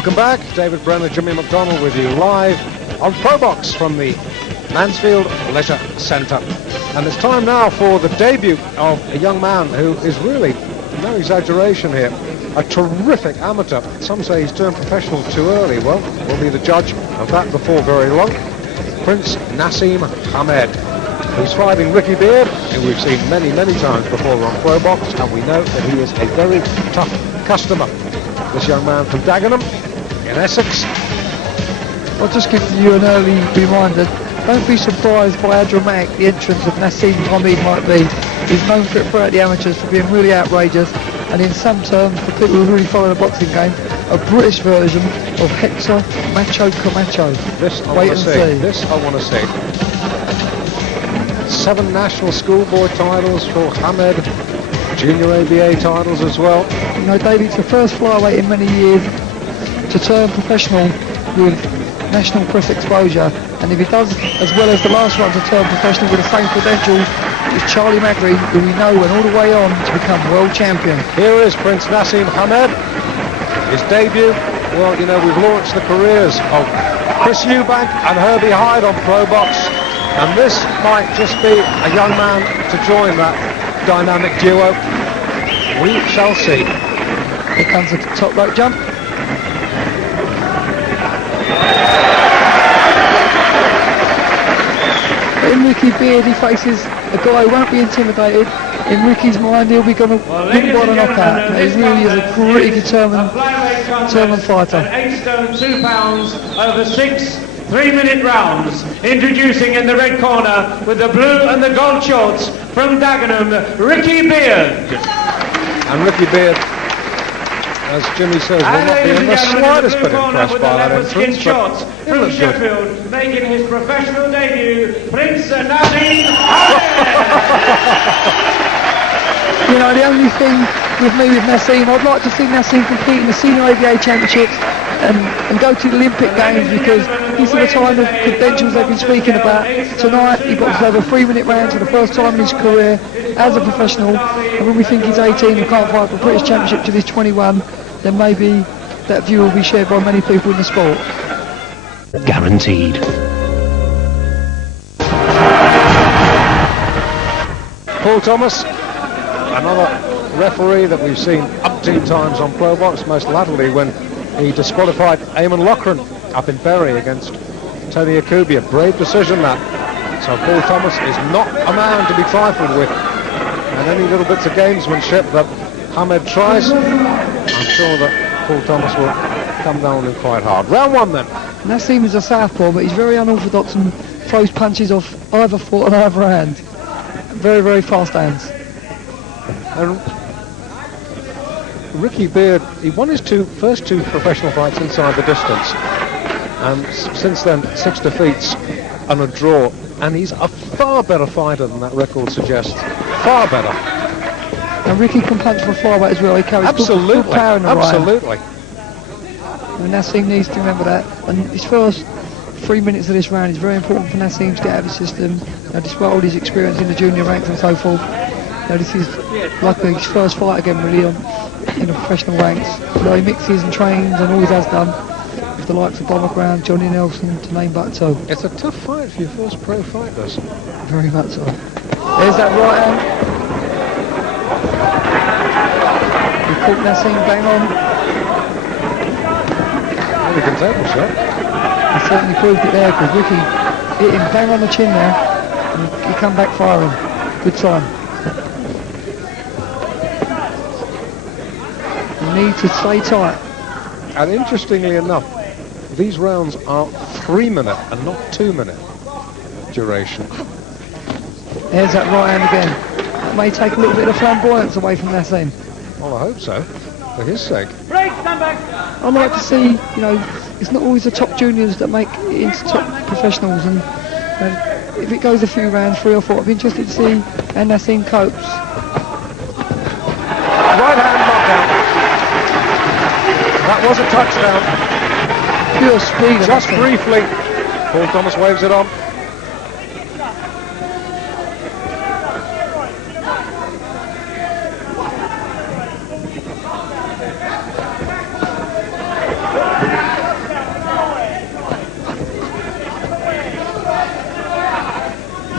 Welcome back. David Brenner, Jimmy McDonald with you live on ProBox from the Mansfield Leisure Centre. And it's time now for the debut of a young man who is really, no exaggeration here, a terrific amateur. Some say he's turned professional too early. Well, we'll be the judge of that before very long. Prince Naseem Hamed, who's fighting Ricky Beard, who we've seen many, many times before on ProBox, and we know that he is a very tough customer. This young man from Dagenham in Essex. I'll just give you an early reminder. Don't be surprised by how dramatic the entrance of Naseem Hamed might be. He's known for it throughout the amateurs for being really outrageous, and in some terms, for people who really follow the boxing game, a British version of Hector Macho Camacho. This I want to see. This I want to see. 7 national schoolboy titles for Hamed, junior ABA titles as well. You know, David, it's the first flyweight in many years to turn professional with national press exposure, and if he does as well as the last one to turn professional with the same credentials as Charlie Magri, who we know went all the way on to become world champion. Here is Prince Naseem Hamed. His debut, well, you know, we've launched the careers of Chris Eubank and Herbie Hyde on ProBox, and this might just be a young man to join that dynamic duo. We shall see. Here comes the top rope jump. In Ricky Beard, he faces a guy who won't be intimidated. In Ricky's mind, he'll be going to win by a knockout. He really is a pretty determined fighter. 8 stone 2 pounds over 6 3-minute rounds. Introducing in the red corner with the blue and the gold shorts from Dagenham, Ricky Beard. And Ricky Beard, as Jimmy says, will not be in the slightest bit impressed by that entrance, shorts from Sheffield, making his professional debut, Prince Naseem Hamed. You know, the only thing with me with Naseem, I'd like to see Naseem compete in the Senior ABA Championships and go to the Olympic Games, because these are the kind of credentials they've been speaking about. Tonight he got to have a 3-minute round for the first time in his career as a professional, and when we think he's 18 and can't fight for a British Championship till he's 21, then maybe that view will be shared by many people in the sport. Guaranteed. Paul Thomas, another referee that we've seen umpteen times on ProBox, most latterly when he disqualified Eamon Loughran up in Bury against Tony Akubia. Brave decision that. So Paul Thomas is not a man to be trifled with, and any little bits of gamesmanship that Hamed tries, I'm sure that Paul Thomas will come down on him quite hard. Round 1 then. Naseem is a southpaw, but he's very unorthodox and throws punches off either foot and either hand. Very, very fast hands. And Ricky Beard, he won his first two professional fights inside the distance, and since then 6 defeats and a draw, and he's a far better fighter than that record suggests. Far better. And Ricky can punch for a flyweight as well. He carries good power in the absolutely. And Naseem needs to remember that. And his first 3 minutes of this round is very important for Naseem to get out of his system. You know, despite all his experience in the junior ranks and so forth, you know, this is like his first fight again, really, in the professional ranks. You know, he mixes and trains and always has done with the likes of Bomber Ground, Johnny Nelson, to name but two. It's a tough fight for your first pro fighters. Very much so. There's that right hand. He caught Naseem bang on. He can take a shot. He certainly proved it there, because Ricky hit him bang on the chin there, and he come back firing. Good time. You need to stay tight. And interestingly enough, these rounds are 3-minute and not 2-minute duration. There's that right hand again. That may take a little bit of flamboyance away from Naseem. Well, I hope so, for his sake. I'd like to see, you know, it's not always the top juniors that make it into top professionals, and if it goes a few rounds, 3 or 4, I'd be interested to see how Naseem copes. Right hand knockdown. That was a touchdown. Pure speed. Just briefly. Paul Thomas waves it on.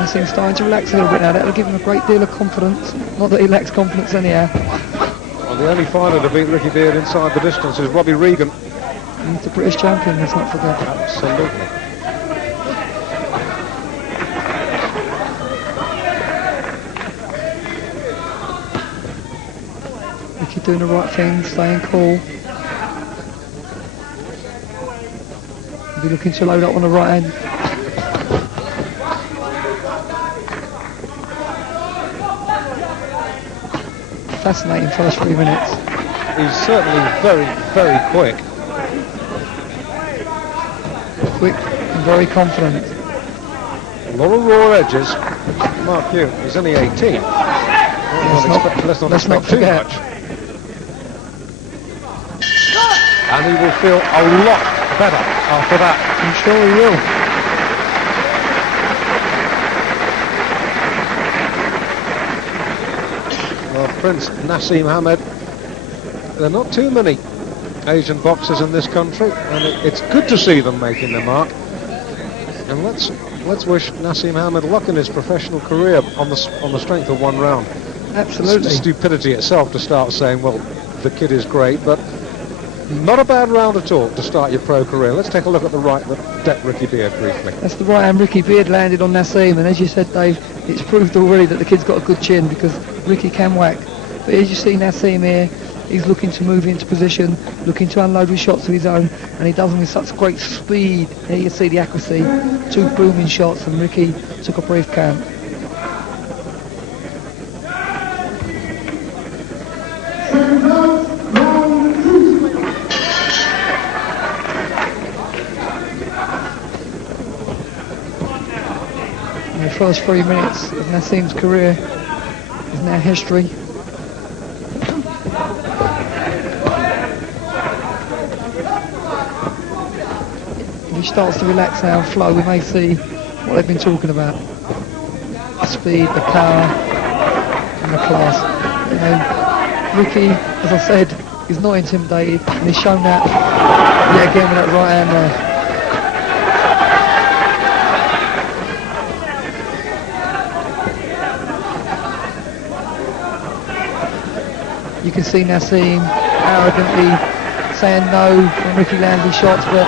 Naseem's starting to relax a little bit now. That'll give him a great deal of confidence. Not that he lacks confidence anyhow. Well, the only fighter to beat Ricky Beard inside the distance is Robbie Regan. He's the British champion, let's not forget. Absolutely. Ricky doing the right thing, staying cool. He'll be looking to load up on the right hand. Fascinating first 3 minutes. He's certainly very, very quick. Quick and very confident. A lot of raw edges. Mark you, he's only 18. Let's not expect too forget. much. And he will feel a lot better after that. I'm sure he will. Well, Prince Naseem Hamed, there are not too many Asian boxers in this country, and it's good to see them making their mark. And let's wish Naseem Hamed luck in his professional career on the strength of one round. Absolutely. It's stupidity itself to start saying, well, the kid is great, but not a bad round at all to start your pro career. Let's take a look at the right that decked Ricky Beard briefly. That's the right hand Ricky Beard landed on Naseem, and as you said, Dave, it's proved already that the kid's got a good chin because Ricky can whack. But as you see Naseem here, he's looking to move into position, looking to unload with shots of his own, and he does them with such great speed. Here you see the accuracy, 2 booming shots, and Ricky took a brief count. And the first 3 minutes of Naseem's career is now history. If he starts to relax now and flow, we may see what they've been talking about. The speed, the power, and the class. You know, Ricky, as I said, is not intimidated, and he's shown that yet again with that right hand there. You can see Naseem arrogantly saying no when Ricky lands his shots, but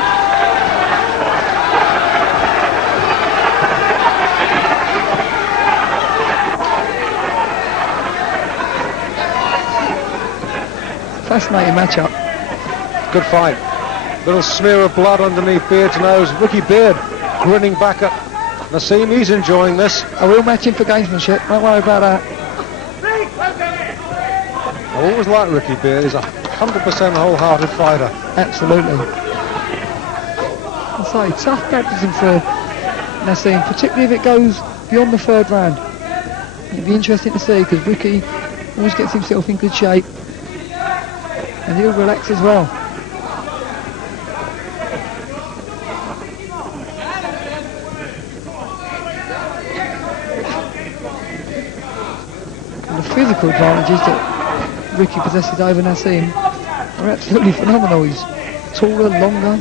fascinating matchup. Good fight. Little smear of blood underneath Beard's nose. Ricky Beard grinning back at Naseem. He's enjoying this. I will match him for gamesmanship, don't worry about that. I always like Ricky Beard. He's a 100% wholehearted fighter. Absolutely. I say, tough baptism for Naseem, particularly if it goes beyond the 3rd round. It'd be interesting to see because Ricky always gets himself in good shape and he'll relax as well. And the physical advantages that Ricky possesses over Naseem are absolutely phenomenal. He's taller, longer.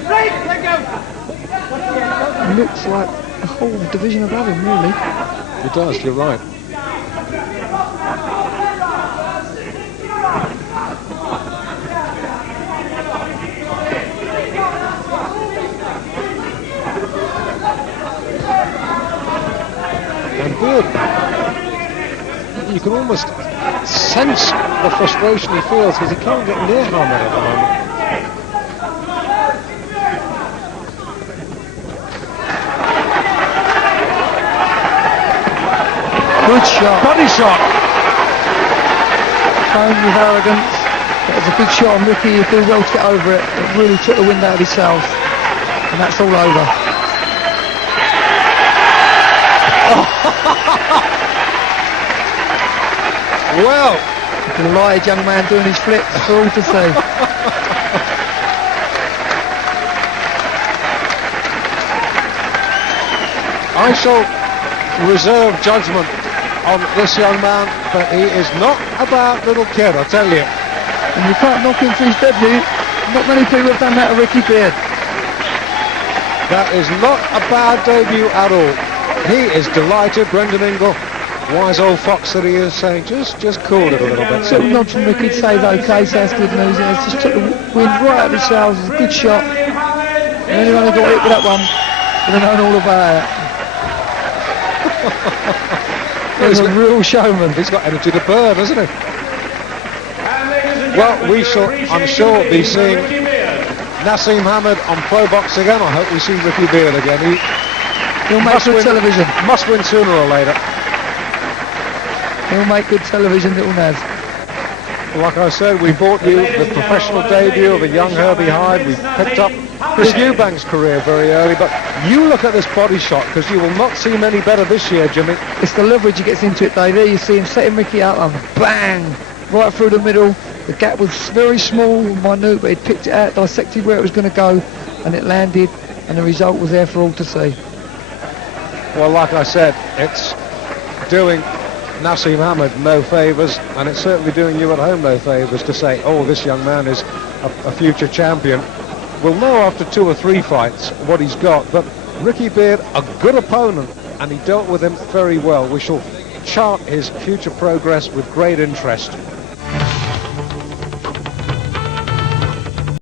He looks like a whole division above him, really. He does, you're right. And Beard, you can almost sense the frustration he feels because he can't get near Hamed at the moment. Good shot. Body shot. Thrown with arrogance. That was a good shot on Ricky. He did well to get over it. It really took the wind out of his sails. And that's all over. Well, a delighted young man doing his flips for all to see. I shall reserve judgment on this young man, but he is not a bad little kid, I tell you. And you can't knock him for his debut. Not many people have done that to Ricky Beard. That is not a bad debut at all. And Beard, you can almost sense the frustration he feels because he can't get near Hamed at the moment. And you can't knock him for his debut. Not many people have done that to Ricky Beard. That is not a bad debut at all. he is delighted. Brendan Ingle, wise old fox that he is, saying just cooled it a little bit. Little nod from Ricky to say it's okay, so that's good news. Yeah, just took the wind right out of his sails. It was a good shot. And anyone who got hit with that one would have known all about it. He's a real showman. He's got energy to burn, hasn't he? Well, we shall, I'm sure, be seeing Naseem Hamed on Pro Box again. I hope we see Ricky Beard again. He'll make good television. Must win sooner or later. He'll make good television, little Naz. Like I said, we brought you the professional debut of a young Herbie Hyde. We picked up Chris Eubank's career very early, but you look at this body shot, because you will not see many better this year, Jimmy. It's the leverage he gets into it, Dave. There you see him setting Ricky out and bang, right through the middle. The gap was very small, minute, but he'd picked it out, dissected where it was going to go, and it landed, and the result was there for all to see. Well, like I said, it's doing Naseem Hamed no favours, and it's certainly doing you at home no favours to say, oh, this young man is a future champion. We'll know after 2 or 3 fights what he's got, but Ricky Beard, a good opponent, and he dealt with him very well. We shall chart his future progress with great interest.